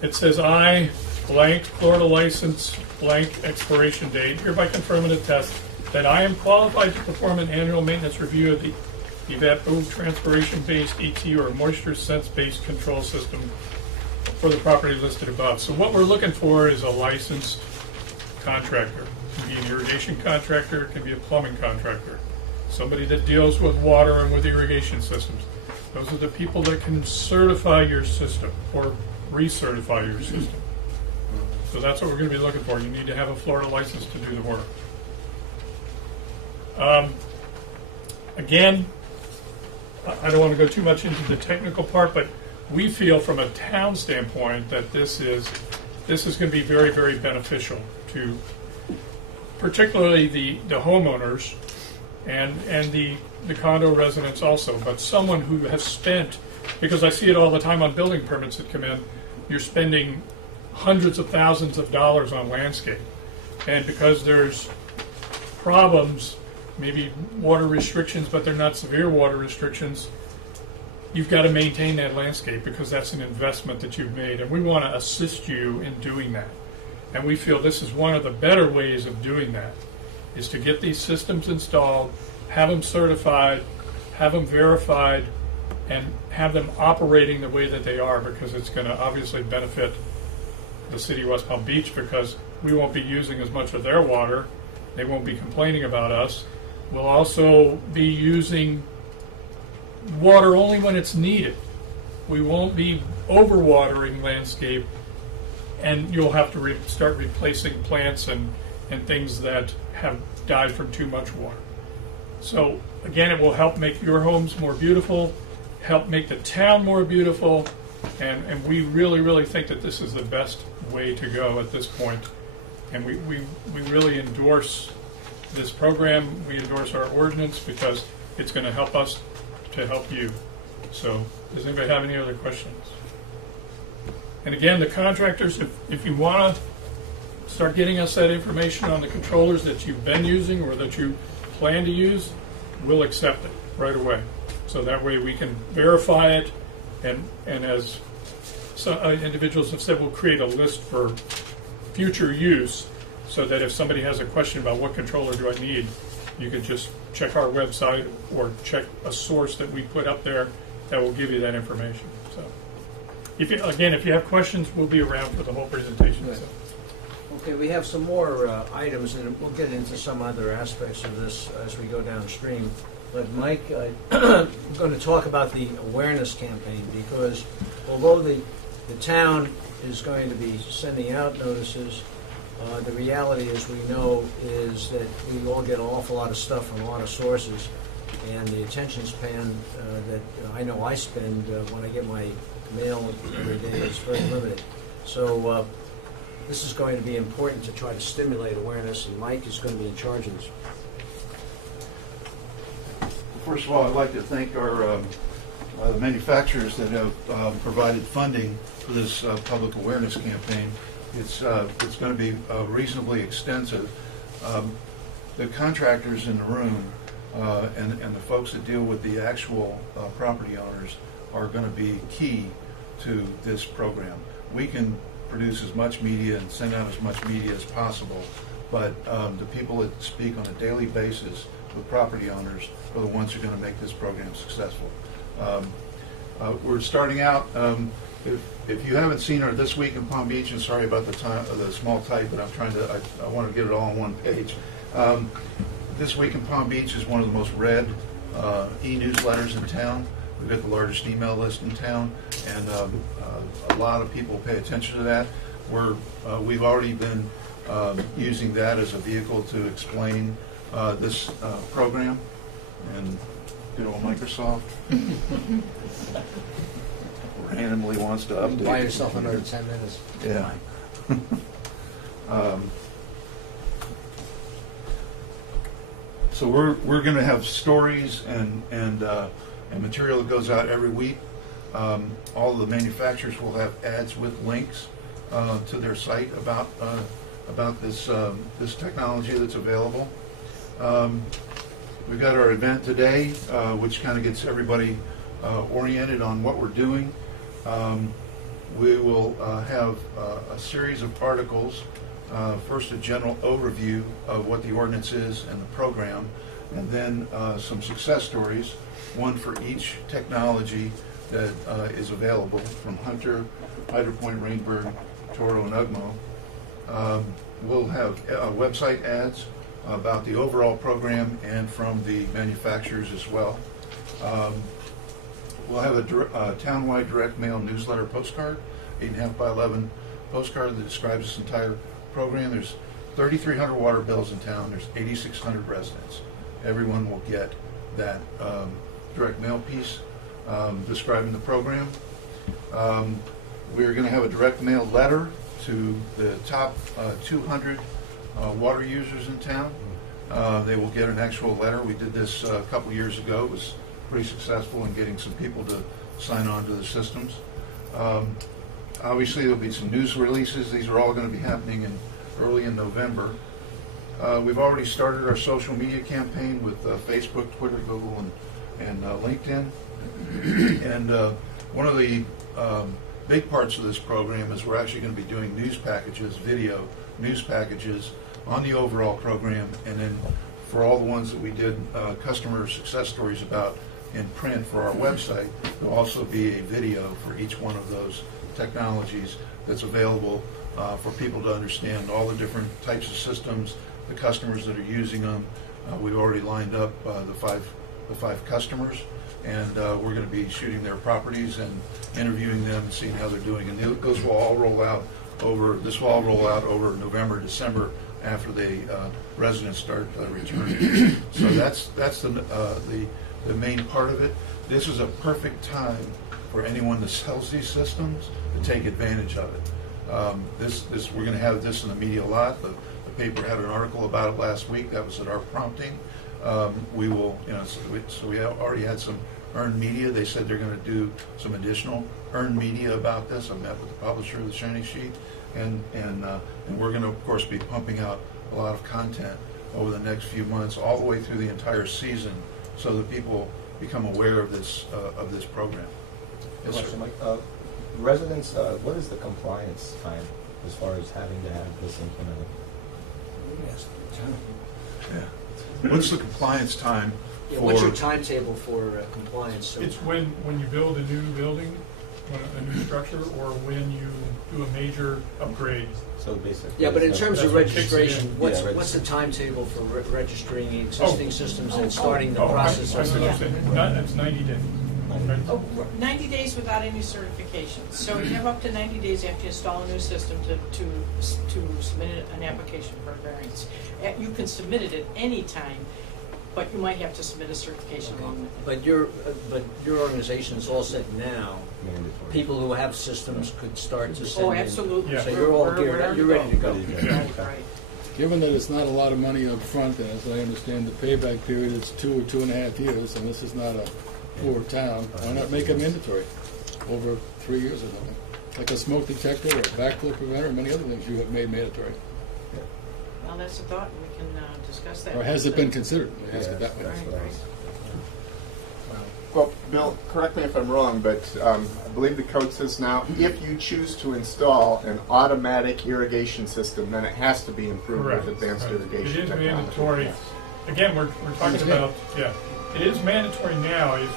It says, I, blank, Florida license, blank, expiration date, hereby confirm and attest that I am qualified to perform an annual maintenance review of the Evapotranspiration-based ET or moisture sense-based control system for the property listed above. So what we're looking for is a licensed contractor. It can be an irrigation contractor, it can be a plumbing contractor, somebody that deals with water and with irrigation systems. Those are the people that can certify your system or recertify your system. So that's what we're going to be looking for. You need to have a Florida license to do the work. Again, I don't want to go too much into the technical part, but we feel from a town standpoint that this is going to be very, very beneficial to particularly the homeowners and the condo residents also, but someone who has spent, because I see it all the time on building permits that come in, you're spending hundreds of thousands of dollars on landscape. And because there's problems, maybe water restrictions, but they're not severe water restrictions, you've got to maintain that landscape because that's an investment that you've made. And we want to assist you in doing that. And we feel this is one of the better ways of doing that, is to get these systems installed, have them certified, have them verified, and have them operating the way that they are, because it's going to obviously benefit the city of West Palm Beach, because we won't be using as much of their water. They won't be complaining about us. We'll also be using water only when it's needed. We won't be overwatering landscape, and you'll have to start replacing plants and things that have died from too much water. So again, it will help make your homes more beautiful, help make the town more beautiful, and we really, really think that this is the best way to go at this point. And we really endorse this program. We endorse our ordinance because it's going to help us to help you. So does anybody have any other questions? And again, the contractors, if you want to start getting us that information on the controllers that you've been using or that you plan to use, we'll accept it right away. So that way we can verify it, and as some individuals have said, we'll create a list for future use, so that if somebody has a question about what controller do I need, you can just check our website or check a source that we put up there that will give you that information. So, if you have questions, we'll be around for the whole presentation. Good. Okay, we have some more items, and we'll get into some other aspects of this as we go downstream. But Mike, I'm going to talk about the awareness campaign, because although the town is going to be sending out notices, the reality, as we know, is that we all get an awful lot of stuff from a lot of sources, and the attention span that I know I spend when I get my mail every day is very limited. So this is going to be important to try to stimulate awareness, and Mike is going to be in charge of this. First of all, I'd like to thank our the manufacturers that have provided funding for this public awareness campaign. It's going to be reasonably extensive. The contractors in the room and the folks that deal with the actual property owners are going to be key to this program. We can produce as much media and send out as much media as possible, but the people that speak on a daily basis with property owners are the ones who are going to make this program successful. We're starting out. If you haven't seen our This Week in Palm Beach, and sorry about the small type, but I want to get it all on one page. This Week in Palm Beach is one of the most read e-newsletters in town. We've got the largest email list in town, and a lot of people pay attention to that. We've already been using that as a vehicle to explain this program, and good old Microsoft randomly wants to update. Buy yourself another 10 minutes. Yeah. So we're going to have stories and material that goes out every week. All of the manufacturers will have ads with links to their site about this technology that's available. We've got our event today, which kind of gets everybody oriented on what we're doing. We will have a series of articles. First, a general overview of what the ordinance is and the program, and then some success stories, one for each technology that is available from Hunter, Hydro Point, Rainburg, Toro, and Ugmo. We'll have website ads about the overall program and from the manufacturers as well. We'll have a town-wide direct mail newsletter postcard, 8.5 by 11 postcard that describes this entire program. There's 3,300 water bills in town. There's 8,600 residents. Everyone will get that direct mail piece describing the program. We're going to have a direct mail letter to the top 200 water users in town. They will get an actual letter. We did this a couple years ago. It was pretty successful in getting some people to sign on to the systems. Obviously, there'll be some news releases. These are all going to be happening early in November. We've already started our social media campaign with Facebook, Twitter, Google, and LinkedIn. And one of the big parts of this program is we're actually going to be doing news packages, video news packages on the overall program, and then for all the ones that we did customer success stories about in print for our website, there'll also be a video for each one of those technologies that's available for people to understand all the different types of systems, the customers that are using them. We've already lined up the five customers, and we're going to be shooting their properties and interviewing them and seeing how they're doing. And those will all roll out over November, December, after the residents start returning. So that's the main part of it. This is a perfect time for anyone that sells these systems to take advantage of it. We're going to have this in the media a lot. The paper had an article about it last week. That was at our prompting. We will, so we already had some earned media. They said they're going to do some additional earned media about this. I met with the publisher of the Shiny Sheet, and we're going to, of course, be pumping out a lot of content over the next few months, all the way through the entire season, so that people become aware of this program. Yes, Question, sir. Mike. Residents, what is the compliance time as far as having to have this implemented? Yeah. What's the compliance time? Yeah, what's your timetable for compliance? It's when you build a new building, a new structure, or when you do a major upgrade. So basically, yeah, but in terms of registration, what's what's the timetable for registering existing systems and starting the process? That's 90 days. Oh, 90 days without any certification. So you have up to 90 days after you install a new system to submit an application for a variance. You can submit it at any time, but you might have to submit a certification along with it. But your organization is all set now. Mandatory. People who have systems could start to send Oh, absolutely. in. So you're all geared up. You're ready to go. Right. Given that it's not a lot of money up front, and as I understand the payback period is 2 or 2.5 years, and this is not a poor town, why not make it mandatory over 3 years or something? Like a smoke detector or a backflow preventer or many other things you have made mandatory. Well, that's a thought, and we can discuss that. Or has it been considered? Let me ask it that way. Right. Well, Bill, correct me if I'm wrong, but I believe the code says now if you choose to install an automatic irrigation system, then it has to be improved Correct. with advanced irrigation It is technology. mandatory. Again, we're talking about, it is mandatory now if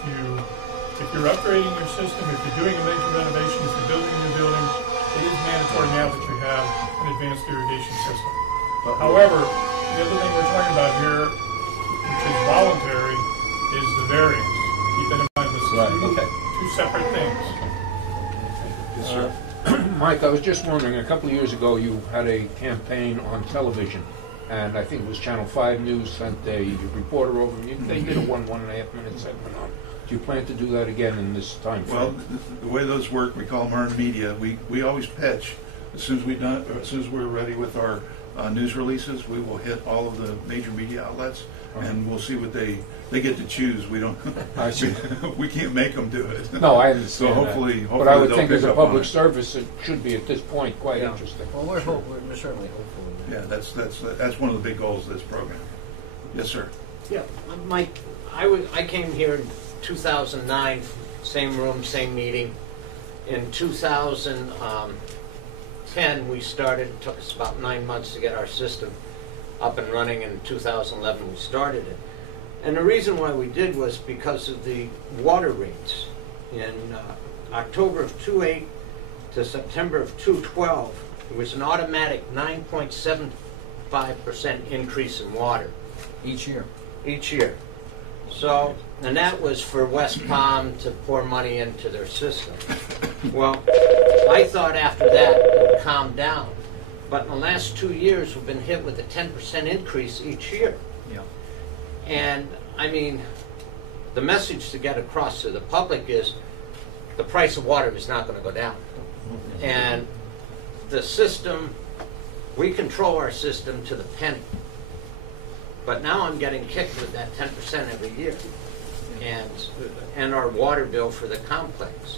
you're upgrading your system, if you're doing a major renovation, if you're building a new building, it is mandatory now that you have an advanced irrigation system. However, the other thing we're talking about here, which is voluntary, is the variance. Keep in mind this is two separate things. Yes, sir. Mike, I was just wondering, a couple of years ago you had a campaign on television, and I think it was Channel 5 News sent a reporter over, and they did a 1.5 minute segment on it. Do you plan to do that again in this time frame? Well, the way those work, we call them earned media. We always pitch as soon as we're ready with our news releases. We will hit all of the major media outlets, and we'll see what they get to choose. We don't. We can't make them do it. No, I understand. So hopefully, but I would they'll think pick as a up on public it. service, it should be at this point quite interesting. Well, we're certainly hopeful. Yeah, that's one of the big goals of this program. Yes, sir. Yeah, Mike, I came here in 2009, same room, same meeting. In 2010, we started. It took us about 9 months to get our system up and running. In 2011, we started it. And the reason why we did was because of the water rates. in October of 28 to September of 2012, it was an automatic 9.75% increase in water. Each year. Each year. So, and that was for West Palm to pour money into their system. Well, I thought after that it would calm down. But in the last 2 years, we've been hit with a 10% increase each year. Yeah. And, I mean, the message to get across to the public is the price of water is not going to go down. And the system, we control our system to the penny. But now I'm getting kicked with that 10% every year, and our water bill for the complex.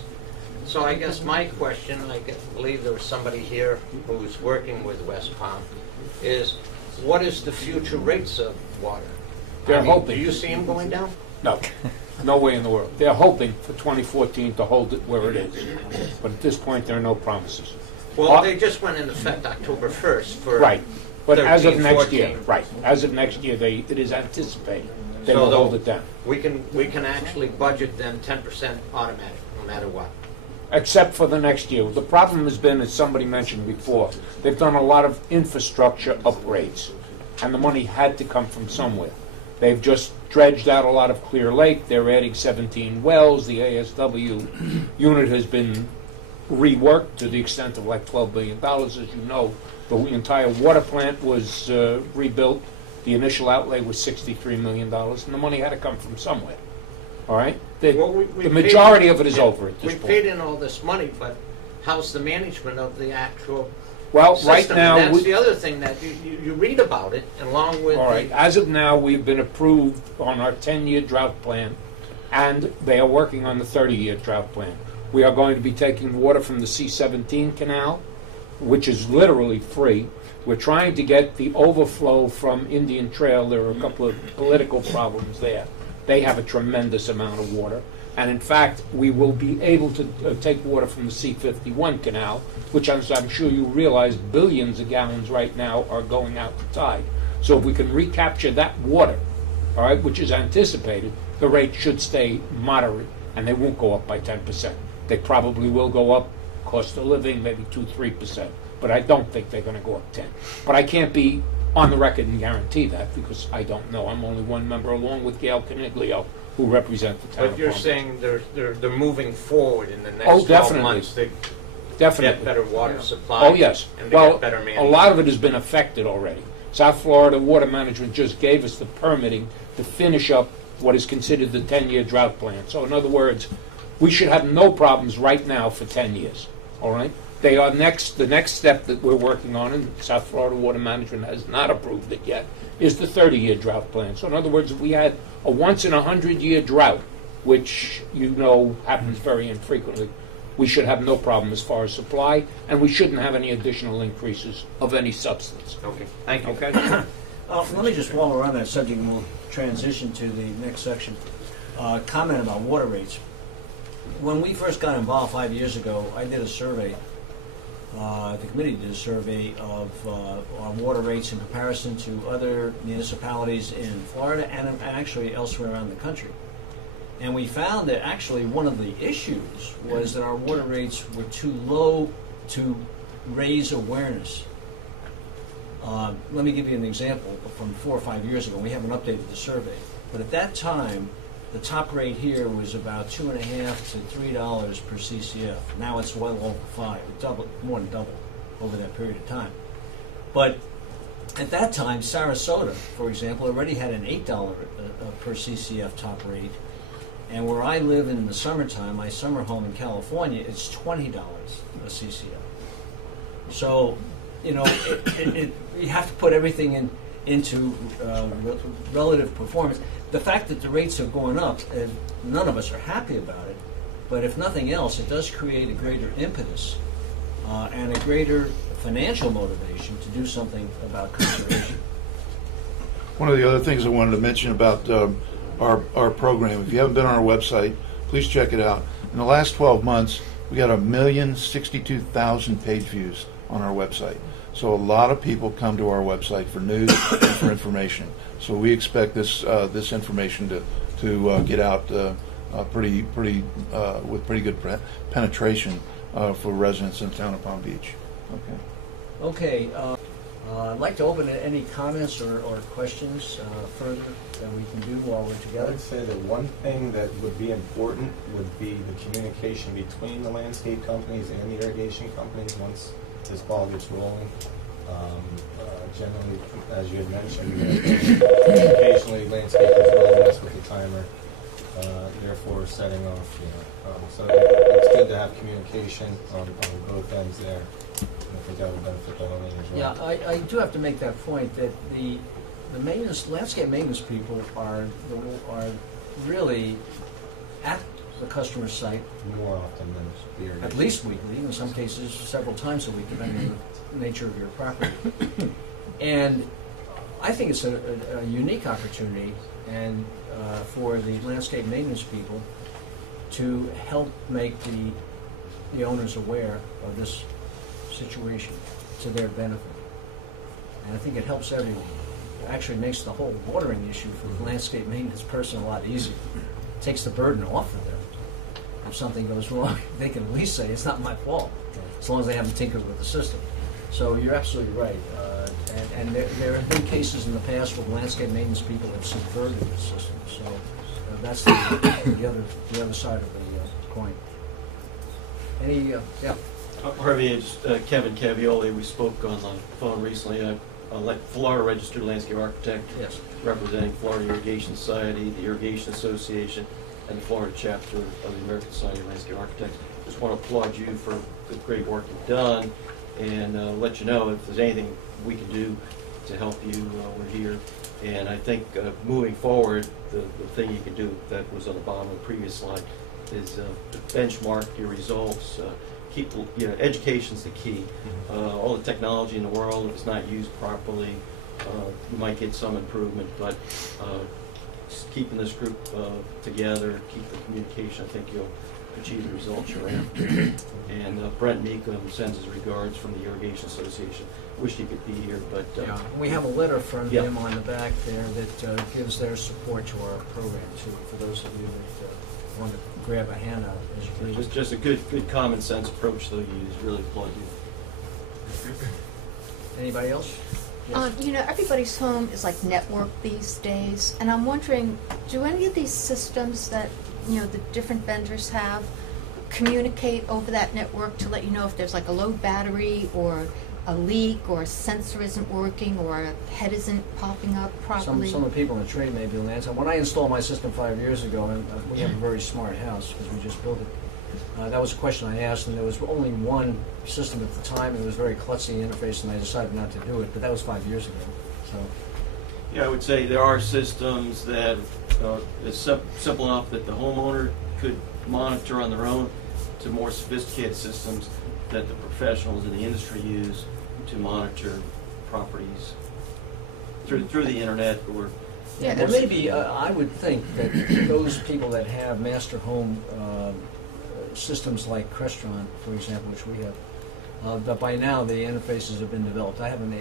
So I guess my question, I believe there was somebody here who's working with West Palm, is what is the future rates of water? They're hoping. Do you see them going down? No. No way in the world. They're hoping for 2014 to hold it where it is. But at this point, there are no promises. Well, they just went into effect October 1st for right. But 13, as of next 14. year, right? As of next year, it is anticipated they So will they'll- hold it down, We can actually budget them 10% automatic, no matter what. except for the next year. The problem has been, as somebody mentioned before, they've done a lot of infrastructure upgrades, and the money had to come from somewhere. They've just dredged out a lot of Clear Lake. They're adding 17 wells. The ASW unit has been reworked to the extent of like $12 billion, as you know. The entire water plant was rebuilt. The initial outlay was $63 million, and the money had to come from somewhere. All right? The majority of it is over at this point. We paid in all this money, but how's the management of the actual system? Right now... And that's the other thing that you read about it, along with... All right. As of now, we've been approved on our 10-year drought plan, and they are working on the 30-year drought plan. We are going to be taking water from the C-17 canal, which is literally free. We're trying to get the overflow from Indian Trail. There are a couple of political problems there. They have a tremendous amount of water. And in fact, we will be able to take water from the C-51 canal, which, as I'm sure you realize, billions of gallons right now are going out to tide. So if we can recapture that water, all right, which is anticipated, the rate should stay moderate, and they won't go up by 10%. They probably will go up, cost of living, maybe 2-3%. But I don't think they're going to go up 10. But I can't be on the record and guarantee that because I don't know. I'm only one member, along with Gail Caniglio, who represent the town. But you're saying they're moving forward in the next 12 months to get better water supply. Oh, yes. And to Well, get better management. a lot of it has been affected already. South Florida Water Management just gave us the permitting to finish up what is considered the 10-year drought plan. So in other words, we should have no problems right now for 10 years. All right? They are the next step that we're working on, and South Florida Water Management has not approved it yet, is the 30-year drought plan. So in other words, if we had a once-in-a-100-year drought, which you know happens very infrequently, we should have no problem as far as supply, and we shouldn't have any additional increases of any substance. Okay, thank you. Okay? Let me just, while we're on that subject, and we'll transition to the next section, comment about water rates. When we first got involved 5 years ago, I did a survey. The committee did a survey of our water rates in comparison to other municipalities in Florida and actually elsewhere around the country. And we found that actually one of the issues was that our water rates were too low to raise awareness. Let me give you an example from 4 or 5 years ago. We haven't updated the survey. But at that time, the top rate here was about $2.50 to $3 per CCF. Now it's well over $5. It doubled, more than doubled over that period of time. But at that time, Sarasota, for example, already had an $8 per CCF top rate. And where I live in the summertime, my summer home in California, it's $20 a CCF. So, you know, you have to put everything into relative performance. The fact that the rates are going up, none of us are happy about it, but if nothing else, it does create a greater impetus and a greater financial motivation to do something about conservation. One of the other things I wanted to mention about our program, if you haven't been on our website, please check it out. In the last 12 months, we got 1,062,000 page views on our website. So a lot of people come to our website for news and for information. So we expect this information to get out with pretty good penetration for residents in the town of Palm Beach. Okay. Okay. I'd like to open it. Any comments or questions further that we can do while we're I together? would say that one thing that would be important would be the communication between the landscape companies and the irrigation companies once this ball gets rolling. Generally, as you had mentioned, occasionally landscapers will mess with the timer, therefore setting off. So it's good to have communication on both ends there. I think that would benefit the homeowner as well. Yeah, I do have to make that point that the landscape maintenance people are really at the customer site more often than the irrigation. At least weekly, in some cases several times a week, depending on the nature of your property. And I think it's a unique opportunity and for the landscape maintenance people to help make the owners aware of this situation to their benefit. And I think it helps everyone. It actually makes the whole watering issue for the landscape maintenance person a lot easier. It takes the burden off of them. If something goes wrong, they can at least say, it's not my fault, as long as they haven't tinkered with the system. So you're absolutely right. And there have been cases in the past where landscape maintenance people have subverted the system. So that's the other side of the coin. Any, yeah. Harvey, it's Kevin Cavioli. We spoke on the phone recently. I'm Florida Registered Landscape Architect, yes, representing Florida Irrigation Society, the Irrigation Association, and the Florida chapter of the American Society of Landscape Architects. Just want to applaud you for the great work you've done and let you know if there's anything we can do to help you, we're here. And I think moving forward, the thing you can do that was on the bottom of the previous slide is to benchmark your results. Keep, education's the key. All the technology in the world, if it's not used properly, you might get some improvement, but just keeping this group together, keep the communication, I think you'll achieve the results you're after. And Brent Meekum sends his regards from the Irrigation Association. Wish he could be here, but yeah, we have a letter from him on the back there that gives their support to our program too. For those of you that want to grab a handout, as you please. Just a good common sense approach though you use. Really applaud you. Anybody else? Yes. Everybody's home is like networked these days, and I'm wondering, do any of these systems that the different vendors have communicate over that network to let you know if there's like a low battery or a leak or a sensor isn't working or a head isn't popping up properly? Some of the people in the trade may be able to answer. When I installed my system 5 years ago, and we have a very smart house because we just built it, that was a question I asked, and there was only one system at the time, and it was very klutzy interface, and I decided not to do it, but that was 5 years ago. So, yeah, I would say there are systems that is simple enough that the homeowner could monitor on their own to more sophisticated systems that the professionals in the industry use to monitor properties through the internet or. Yeah, there may be. I would think that those people that have master home systems like Crestron, for example, which we have, but by now the interfaces have been developed. I haven't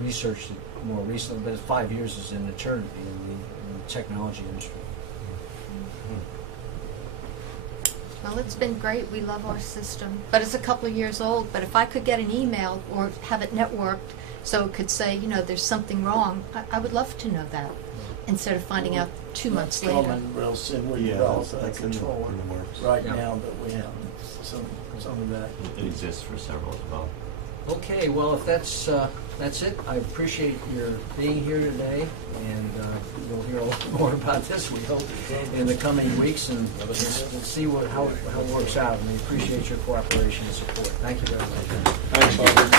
researched it more recently, but 5 years is an eternity in the technology industry. Well, it's been great. We love our system. But it's a couple of years old. But if I could get an email or have it networked so it could say, there's something wrong, I would love to know that instead of finding out 2 months later. Coming real soon. We develop a controller right now, but we have some of that. It exists for several as well. Okay, well, if that's it. I appreciate your being here today, and you'll hear a lot more about this, we hope, in the coming weeks, and we'll see how it works out. And we appreciate your cooperation and support. Thank you very much. Thanks, Barbara.